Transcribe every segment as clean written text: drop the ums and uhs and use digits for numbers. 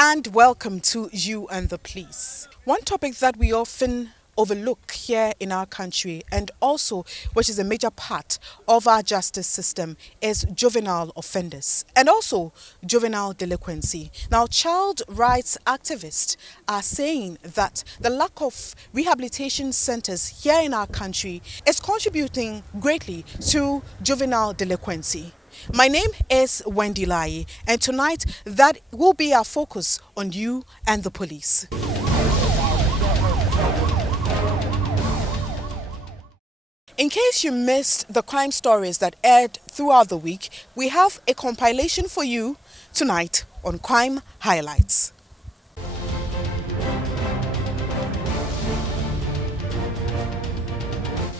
And welcome to You and the Police. One topic that we often overlook here in our country, and also which is a major part of our justice system, is juvenile offenders and also juvenile delinquency. Now, child rights activists are saying that the lack of rehabilitation centers here in our country is contributing greatly to juvenile delinquency. My name is Wendy Lai, and tonight that will be our focus on You and the Police. In case you missed the crime stories that aired throughout the week, we have a compilation for you tonight on Crime Highlights.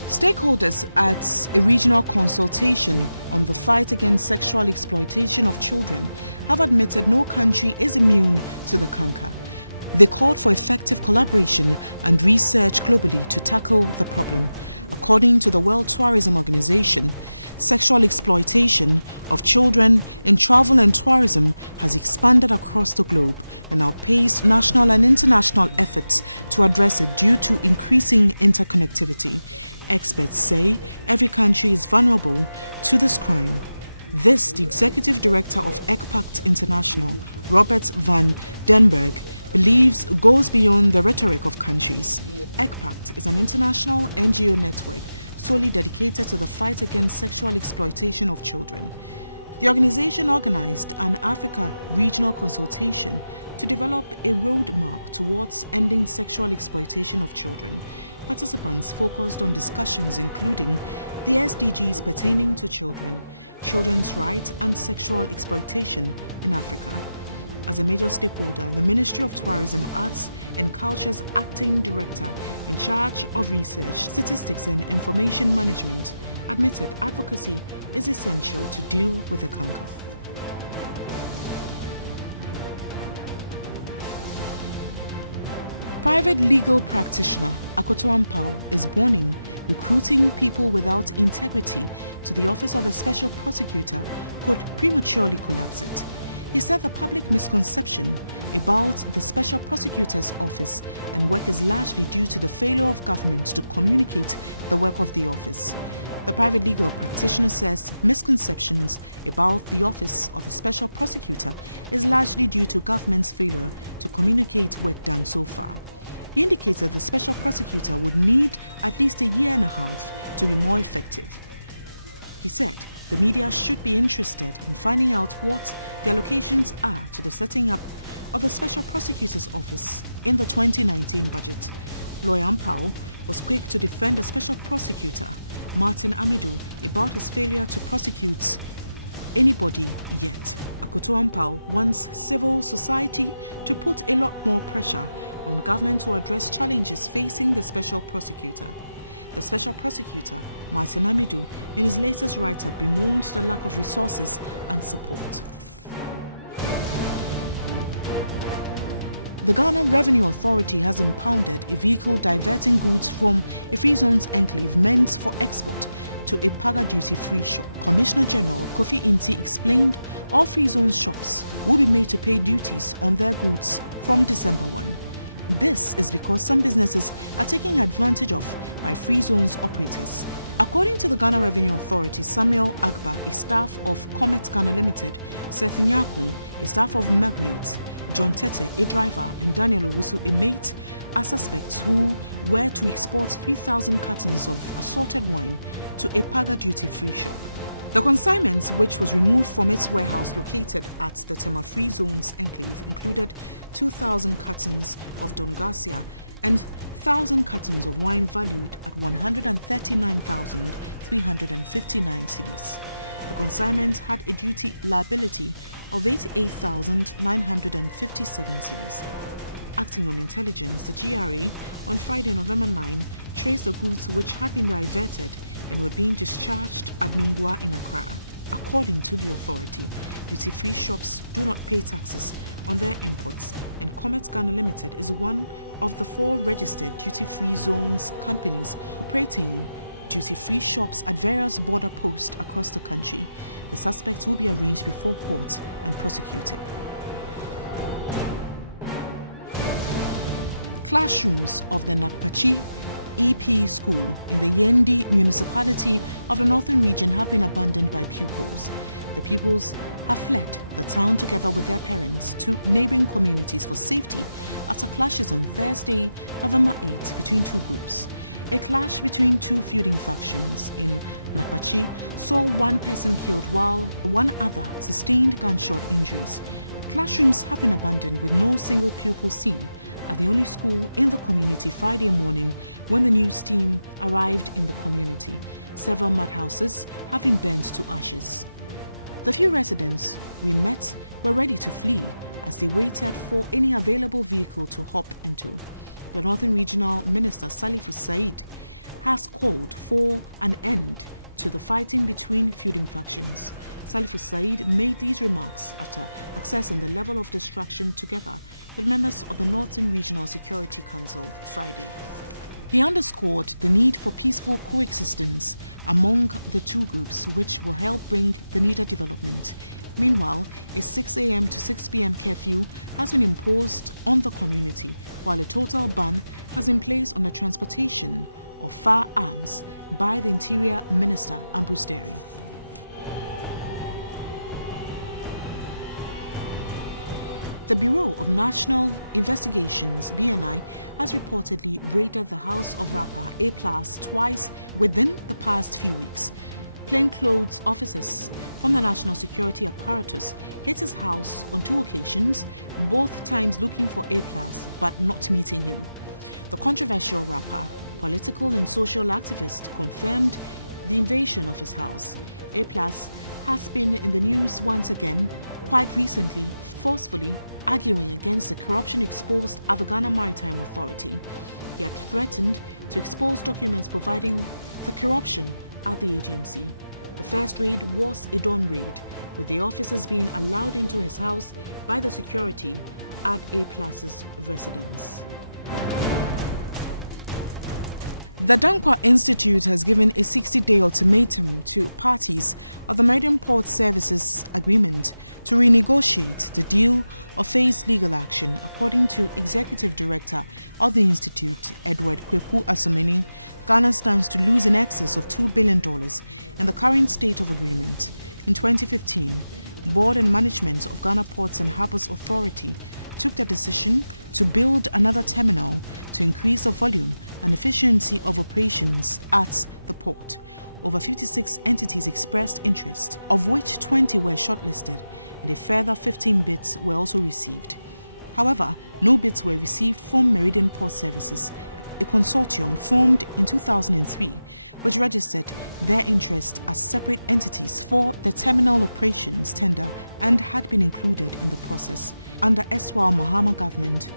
Stakeholders at a regional consultation on the fight against sexual exploitation of children have admitted no country is immune to the canker. They called for effective collaboration and research globally to tackle the problem. According to the World Tourism Organization, sexual exploitation of children in travel and tourism has expanded across the globe and outpaced national and international efforts to address it due to increasing interconnectivity. Experts say every country is vulnerable to this crime. This, the executive director of ECPACT International, Robert van den Berg, believes goes beyond the rhetoric of countries. ECPACT is an international NGO network solely dedicated to the fight against sexual exploitation of children. The organization organized an Africa regional consultation to develop a roadmap towards ending sexual exploitation of children. Participants focused on discussions including the SDGs pertaining to children, children's rights and sexual exploitation in Africa. As a major stakeholder, the Ministry of Tourism, Arts and Culture's acting director in charge of research, statistics and information management admitted advocacy is essential to deal with the canker. Private legal practitioner Akoto Ampao is warning recruiting people without integrity to the office of the special prosecutor could prematurely collapse it. He said the public misconception about the special prosecutor's office and work is largely due to the failure of government to communicate the work of the office. The private legal practitioner says misconceptions about the office of the special prosecutor is largely due to government's failure to communicate work done so far. He indicates that the special prosecutor would need at least a year and a half to be more effective. He said the media should be interested in finding out what the allocations are to the setting up of the special prosecutor's office in the 2019 budget. Lawyer Ampao was quick to defend the special prosecutor, Martin Amidu, about his failure to prosecute anybody yet. Akoto Ampao wants civil society to put a lot more pressure on government to address challenges facing the special prosecutor. The special prosecutor, Martin Amidu, in his latest write-up bemoaned the lack of resources and support. The Ghana Revenue Authority has impounded a vehicle diverting goods from a free zones enclave meant for export to a Paga duty-free shop. Commissioner General Kofi Inti explained all free zone shops will be made to pay duties on their goods from December 1. This is because some businesses are taking advantage of by free zones operators. According to the Ghana Revenue Authority, Samuel Agba, a staff of Comet Ghana Limited, Seth Nyako, a staff of Magnate, John Tete, a driver, and Daniel Owusu, a mate, are suspects who were to export 3,000 cartons of assorted wine to a Paga duty-free shop. The consignment, which was removed from its warehouse located at the Tema Free Zones enclave, included 2,000 cartons of Don Garcia and 1,000 cartons of wine valued at 139,359 cedis. The consignment had a duty liability of 88,957 cedis. Acting on intelligence, the GRA on Friday, November 9, traced the goods which had been diverted and were being discharged at Nungua in Accra. According to the authority, duty-free shops do not pay taxes on their imports, and Comet Ghana Limited is one of the 4 registered duty-free zones companies operating duty-free shops at various border posts across the country. The suspects will be arraigned before court and prosecuted. classrooms of the Nakpachi EP school in the Yendi municipality of the Northern Region have been abandoned by pupils. The pupils have fled the town together with their parents to neighboring communities for safety after clashes on Thursday, November 8, between two groups. A clash between two feuding factions in Nakpachi saw one person killed while one other sustained gunshot injuries. Classrooms have been abandoned with no single pupil seen at the only school in the community Friday morning when the news team arrived in the community. Several mud houses have been burnt to ashes. The few residents we met were ready to flee as they waited for any available vehicle to hop into. The Northern Regional Minister Salifus Said has called for an end to the fighting between feuding factions. Salifus Said made these remarks after assessing the level of destruction together with members of the Northern Regional Security Council Friday. He underscored the need for peaceful coexistence among the two groups, which will help bring the needed development. Meanwhile, a 6 a.m. to 6 p.m. curfew has been imposed on the community, while a total ban has been placed on the transportation of firearms by the Interior Minister, Ambrose Derry. The Bureau of National Investigations, BNI, has reportedly raided the house of rapper A+ twice within the past few weeks. Plainclothes officers from the national security apparatus hit his house on 2 occasions, both times looking for A+ but not meeting him. The controversial rapper, political and social activist, confirmed the invasion of his house. A+ has been in the news once again, quite recently, forcefully arguing against the corruption exposed at the Ghana Maritime Authority. He had threatened to expose documents providing the corruption at the agency. The first raid was a dawn raid, with the officers being allowed into his house by the security at A+'s residence. The Dankwa Institute has given a 60-day ultimatum to parties of the Meridian Port Services Agreement to renegotiate the deal or face legal action, according to Executive Director of the Institute, Edward Kweku Asomeni. Ghana stands to lose in excess of $2 billion in the current state of agreement. In 2015, Board and Management of Ghana Ports and Harbours Authority took the decision to build another terminal to increase the volume and efficiency of operations at the port. Over 56 entities expressed interest, of which 20 were shortlisted, and a further 15 bids were also received. However, no bids were received from Meridian Port Services, a consortium formed in 2003, which registered their interest as separate entities for the terminal operations tender and had been included in the process. Under erstwhile Mahama government,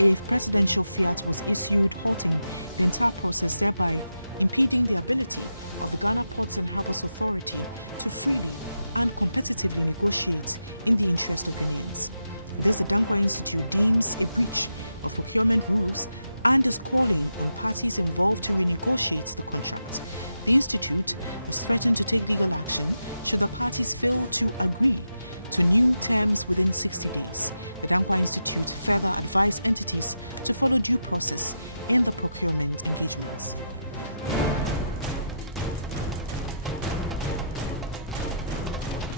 a presidential fiat was issued halting the entire process, thereby impeding the ability of the Ghana Ports and Harbours Authority to freely and competitively negotiate in the interest of Ghanaians. This, the Dankwa Institute deems a breach of procurement rules and is calling on parties involved to renegotiate the contract. The Institute has threatened to take legal action should the parties fail to agree to new terms within 60 days. The Dankwa Institute further advised entities to follow due process in the procurement engagements.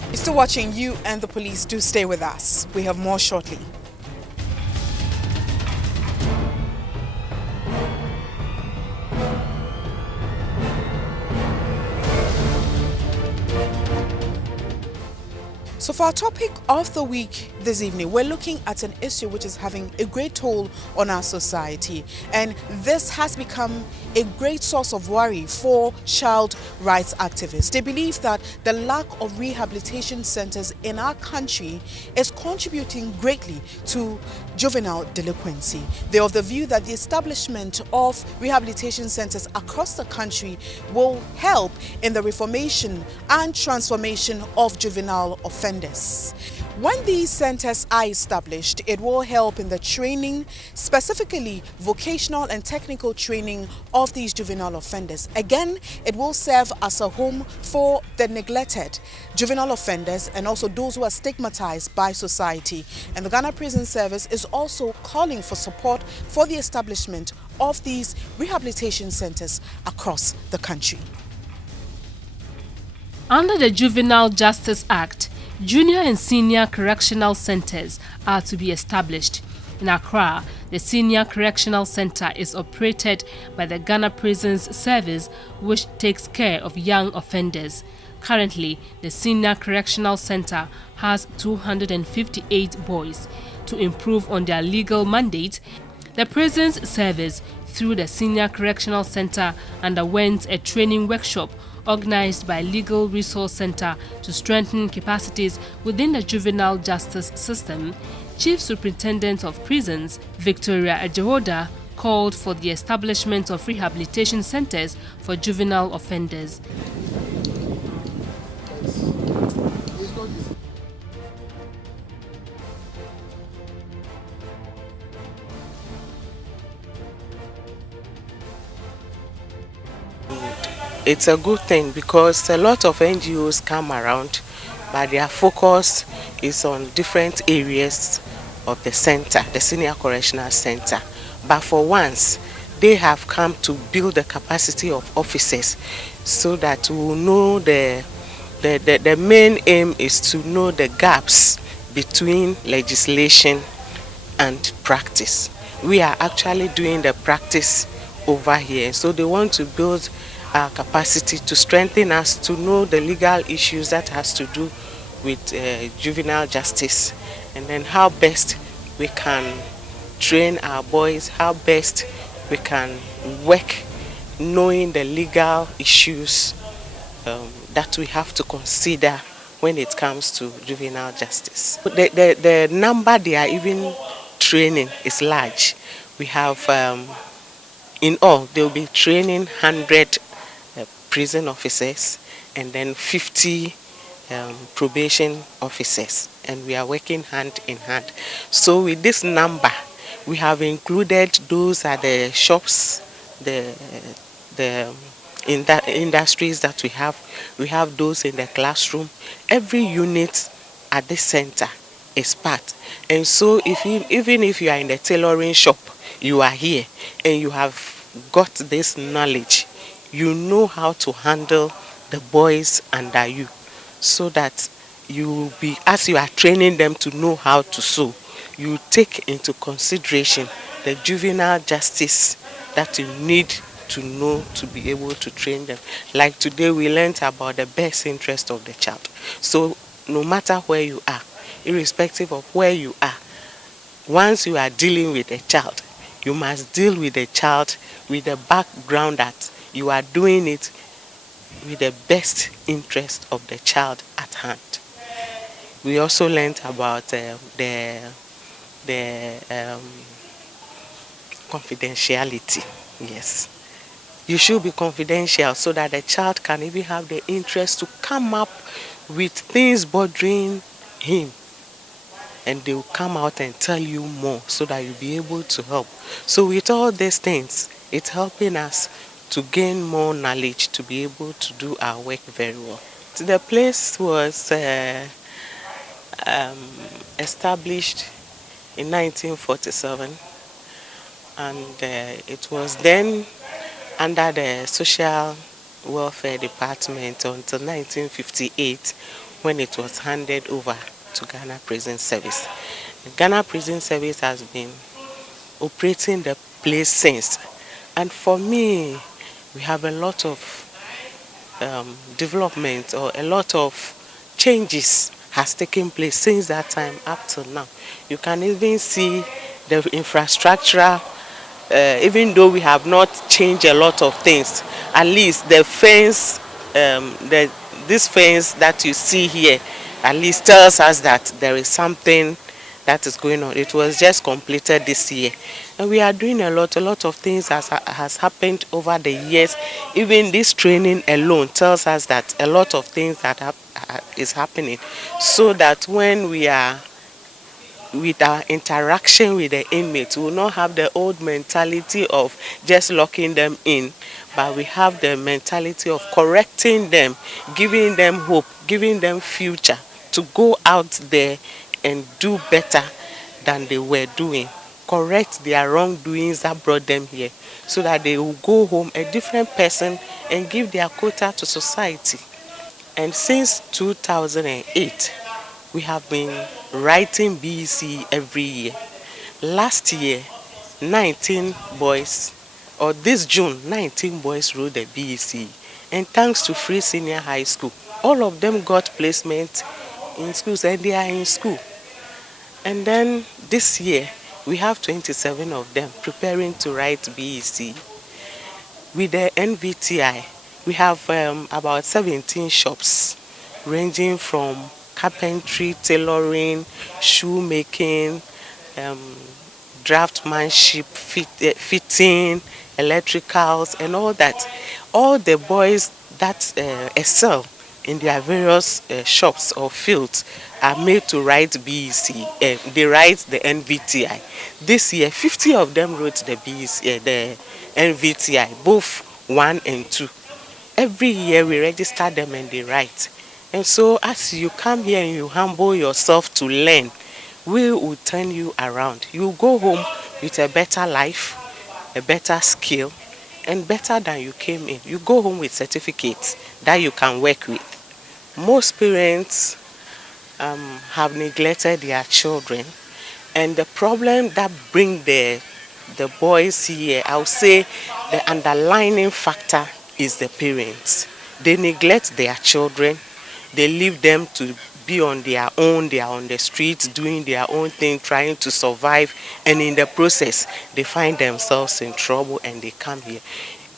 You're still watching You and the Police. Do stay with us. We have more shortly. So for our topic of the week this evening, we're looking at an issue which is having a great toll on our society. And this has become a great source of worry for child rights activists. They believe that the lack of rehabilitation centers in our country is contributing greatly to juvenile delinquency. They're of the view that the establishment of rehabilitation centers across the country will help in the reformation and transformation of juvenile offenders. When these centers are established, it will help in the training, specifically vocational and technical training of these juvenile offenders. Again, it will serve as a home for the neglected juvenile offenders and also those who are stigmatized by society. And the Ghana Prison Service is also calling for support for the establishment of these rehabilitation centers across the country. Under the Juvenile Justice Act, junior and senior correctional centers are to be established. In Accra, the Senior Correctional Center is operated by the Ghana Prisons Service, which takes care of young offenders. Currently, the Senior Correctional Center has 258 boys. To improve on their legal mandate, the Prisons Service, through the Senior Correctional Center, underwent a training workshop organized by Legal Resource Center to strengthen capacities within the juvenile justice system. Chief Superintendent of Prisons, Victoria Ajehoda, called for the establishment of rehabilitation centers for juvenile offenders. It's a good thing because a lot of NGOs come around, but their focus is on different areas of the center, the Senior Correctional Center. But for once, they have come to build the capacity of officers so that we will know the main aim is to know the gaps between legislation and practice. We are actually doing the practice over here, so they want to build our capacity to strengthen us to know the legal issues that has to do with juvenile justice, and then how best we can train our boys, how best we can work knowing the legal issues that we have to consider when it comes to juvenile justice. The number they are even training is large. We have in all they will be training 100 prison officers and then 50 probation officers, and we are working hand in hand. So with this number, we have included those at the shops, the industries that we have. We have those in the classroom. Every unit at the center is part. And so even if you are in the tailoring shop, you are here and you have got this knowledge, you know how to handle the boys under you, so that you will be, as you are training them to know how to sew, you take into consideration the juvenile justice that you need to know to be able to train them. Like today we learned about the best interest of the child. So no matter where you are, irrespective of where you are, once you are dealing with a child, you must deal with the child with the background that you are doing it with the best interest of the child at hand. We also learned about the confidentiality. Yes, you should be confidential so that the child can even have the interest to come up with things bothering him, and they will come out and tell you more so that you'll be able to help. So with all these things, it's helping us to gain more knowledge to be able to do our work very well. The place was established in 1947, and it was then under the Social Welfare Department until 1958, when it was handed over to Ghana Prison Service. The Ghana Prison Service has been operating the place since, and for me, we have a lot of development, or a lot of changes has taken place since that time up till now. You can even see the infrastructure, even though we have not changed a lot of things, at least the fence, this fence that you see here, at least tells us that there is something that is going on. It was just completed this year. And we are doing a lot of things has happened over the years. Even this training alone tells us that a lot of things that is happening, so that when we are with our interaction with the inmates, we will not have the old mentality of just locking them in, but we have the mentality of correcting them, giving them hope, giving them future to go out there and do better than they were doing. Correct their wrongdoings that brought them here, so that they will go home a different person and give their quota to society. And since 2008, we have been writing BEC every year. Last year, 19 boys, or this June, 19 boys wrote the BEC. And thanks to Free Senior High School, all of them got placement in schools and they are in school. And then this year, we have 27 of them preparing to write BEC. With the NVTI, we have about 17 shops, ranging from carpentry, tailoring, shoemaking, draftsmanship, fitting, electricals, and all that. All the boys that excel in their various shops or fields are made to write BEC. They write the NVTI. This year, 50 of them wrote the BEC, the NVTI, both 1 and 2. Every year we register them and they write. And so as you come here and you humble yourself to learn, we will turn you around. You will go home with a better life, a better skill, and better than you came in. You go home with certificates that you can work with. Most parents have neglected their children, and the problem that bring the boys here, I would say the underlying factor is the parents. They neglect their children. They leave them to be on their own. They are on the streets doing their own thing, trying to survive, and in the process they find themselves in trouble and they come here.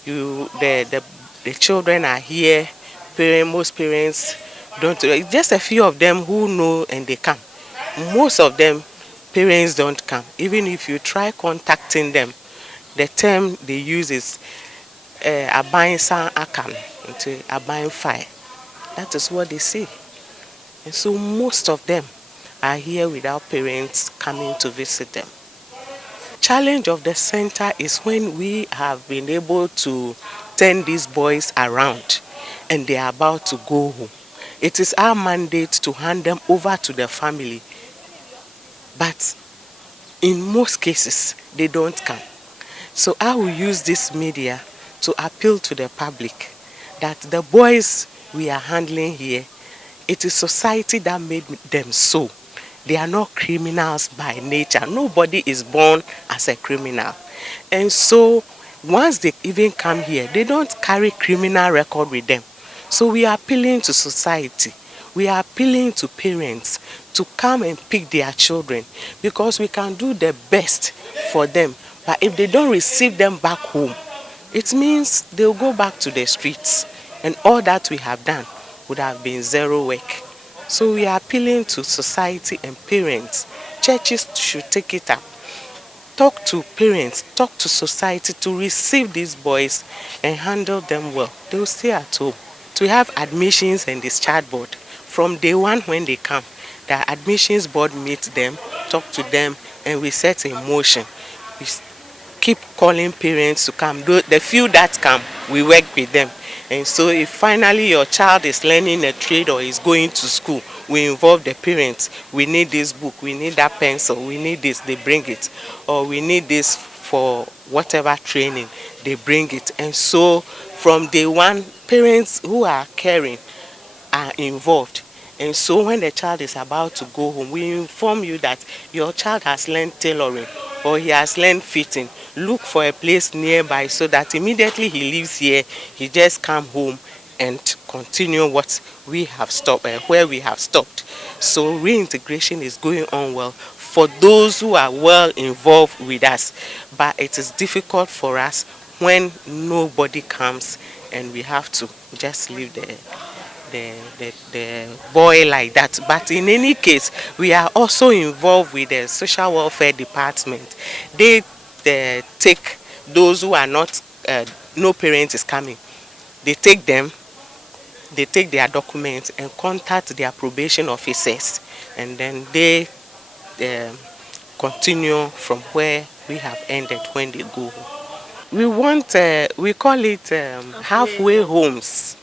The children are here. Most parents don't. Just a few of them who know and they come. Most of them, parents don't come. Even if you try contacting them, the term they use is aban san akan, into aban fire. That is what they say. And so most of them are here without parents coming to visit them. Challenge of the center is when we have been able to turn these boys around and they are about to go home. It is our mandate to hand them over to the family. But in most cases, they don't come. So I will use this media to appeal to the public that the boys we are handling here, it is society that made them so. They are not criminals by nature. Nobody is born as a criminal. And so once they even come here, they don't carry criminal record with them. So we are appealing to society. We are appealing to parents to come and pick their children, because we can do the best for them. But if they don't receive them back home, it means they'll go back to the streets. And all that we have done would have been zero work. So we are appealing to society and parents. Churches should take it up. Talk to parents, talk to society to receive these boys and handle them well. They will stay at home. To have admissions and discharge board. From day one when they come, the admissions board meets them, talk to them, and we set in motion. We keep calling parents to come. The few that come, we work with them. And so if finally your child is learning a trade or is going to school, we involve the parents. We need this book, we need that pencil, we need this, they bring it. Or we need this for whatever training, they bring it. And so from day one, parents who are caring are involved. And so when the child is about to go home, we inform you that your child has learned tailoring or he has learned fitting. Look for a place nearby so that immediately he leaves here, he just come home and continue what we have stopped, where we have stopped. So reintegration is going on well for those who are well involved with us. But it is difficult for us when nobody comes and we have to just leave the boy like that. But in any case, we are also involved with the social welfare department. They take those who are not, no parent is coming. They take them, they take their documents and contact their probation officers, and then they continue from where we have ended when they go home. We want, we call it halfway homes.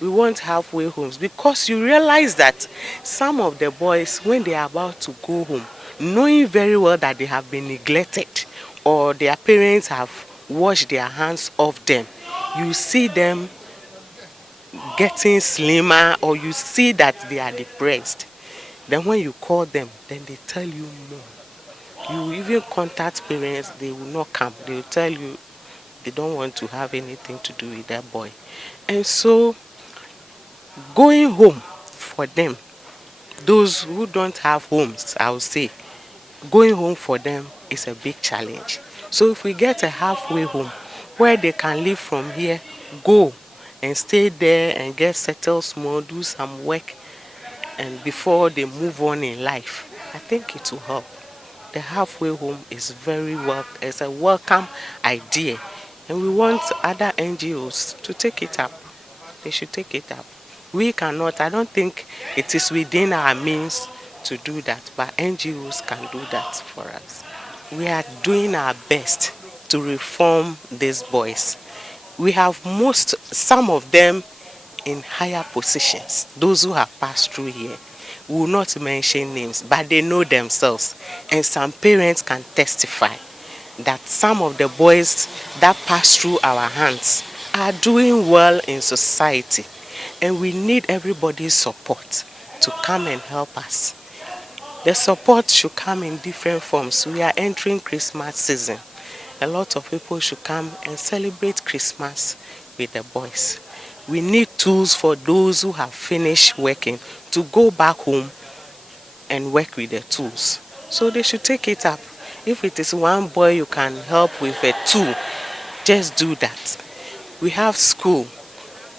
We want halfway homes because you realize that some of the boys, when they are about to go home, knowing very well that they have been neglected or their parents have washed their hands off them, you see them getting slimmer, or you see that they are depressed. Then when you call them, then they tell you no. You even contact parents, they will not come. They will tell you they don't want to have anything to do with that boy. And so going home for them, those who don't have homes, I would say, going home for them is a big challenge. So if we get a halfway home where they can live from here, go and stay there and get settled small, do some work, and before they move on in life, I think it will help. The halfway home is it's a welcome idea, and we want other NGOs to take it up. They should take it up. We cannot, I don't think it is within our means to do that, but NGOs can do that for us. We are doing our best to reform these boys. We have some of them in higher positions, those who have passed through here. We will not mention names, but they know themselves. And some parents can testify that some of the boys that pass through our hands are doing well in society. And we need everybody's support to come and help us. The support should come in different forms. We are entering Christmas season. A lot of people should come and celebrate Christmas with the boys. We need tools for those who have finished working to go back home and work with the tools. So they should take it up. If it is one boy you can help with a tool, just do that. We have school.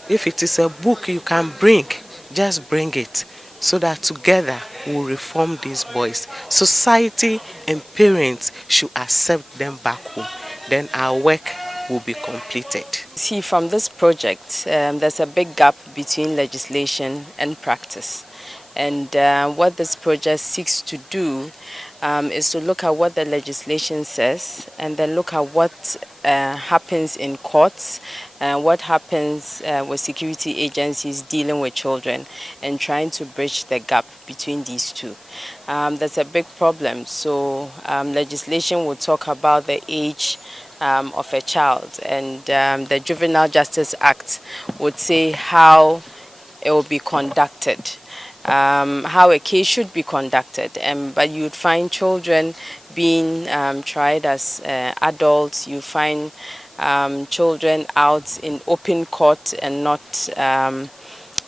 If it is a book you can bring, just bring it, so that together we'll reform these boys. Society and parents should accept them back home. Then our work will be completed. See, from this project, there's a big gap between legislation and practice. And what this project seeks to do is to look at what the legislation says, and then look at what happens in courts, what happens with security agencies dealing with children, and trying to bridge the gap between these two. That's a big problem. So legislation will talk about the age of a child, and the Juvenile Justice Act would say how it will be conducted. How a case should be conducted, but you'd find children being tried as adults. You find children out in open court and not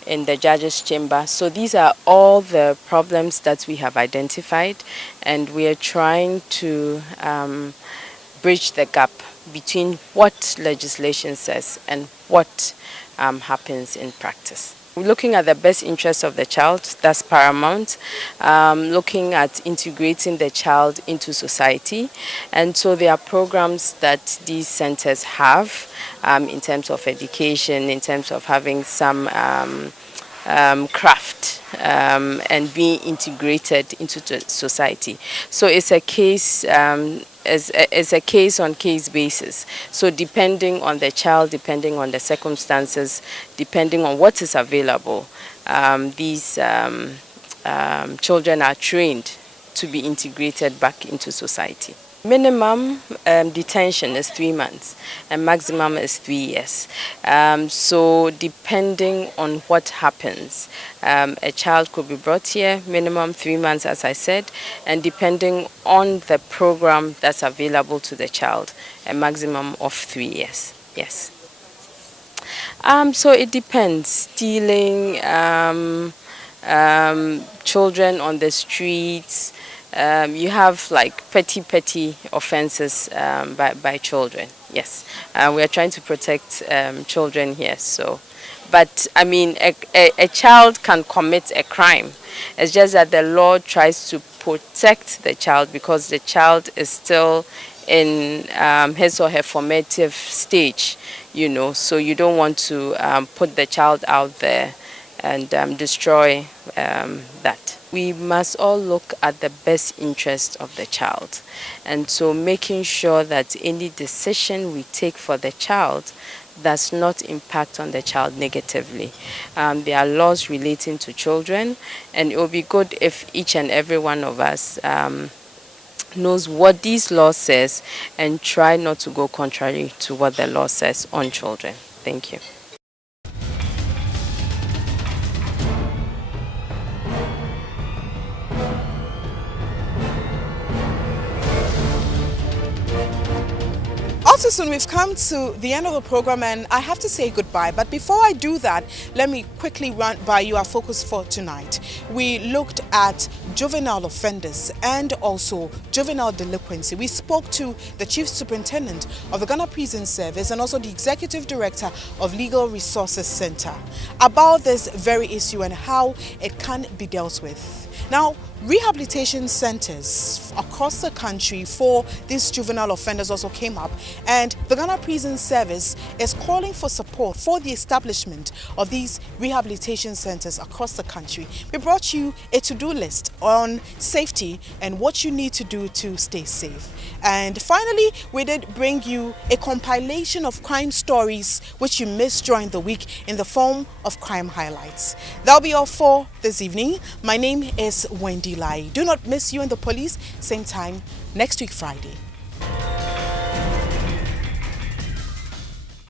in the judge's chamber. So these are all the problems that we have identified, and we are trying to bridge the gap between what legislation says and what happens in practice. We're looking at the best interests of the child, that's paramount. Looking at integrating the child into society. And so there are programs that these centers have in terms of education, in terms of having some craft and being integrated into society. So it's a case it's a case-on-case basis. So depending on the child, depending on the circumstances, depending on what is available, these children are trained to be integrated back into society. Minimum detention is 3 months and maximum is 3 years. So depending on what happens, a child could be brought here, minimum 3 months as I said, and depending on the program that's available to the child, a maximum of 3 years. Yes. So it depends. Stealing, children on the streets, you have like petty offenses by children. Yes, we are trying to protect children here. So, but I mean, a child can commit a crime. It's just that the law tries to protect the child because the child is still in his or her formative stage, you know, so you don't want to put the child out there and destroy that. We must all look at the best interest of the child, and so making sure that any decision we take for the child does not impact on the child negatively. There are laws relating to children, and it will be good if each and every one of us knows what these laws says and try not to go contrary to what the law says on children. Thank you. Also soon, we've come to the end of the program and I have to say goodbye. But before I do that, let me quickly run by you our focus for tonight. We looked at juvenile offenders and also juvenile delinquency. We spoke to the Chief Superintendent of the Ghana Prison Service and also the Executive Director of Legal Resources Center about this very issue and how it can be dealt with. Now, rehabilitation centers across the country for these juvenile offenders also came up, and the Ghana Prison Service is calling for support for the establishment of these rehabilitation centers across the country. We brought you a to-do list on safety and what you need to do to stay safe. And finally, we did bring you a compilation of crime stories which you missed during the week in the form of crime highlights. That'll be all for this evening. My name is Wendy Lai. Do not miss You and the Police, same time next week Friday.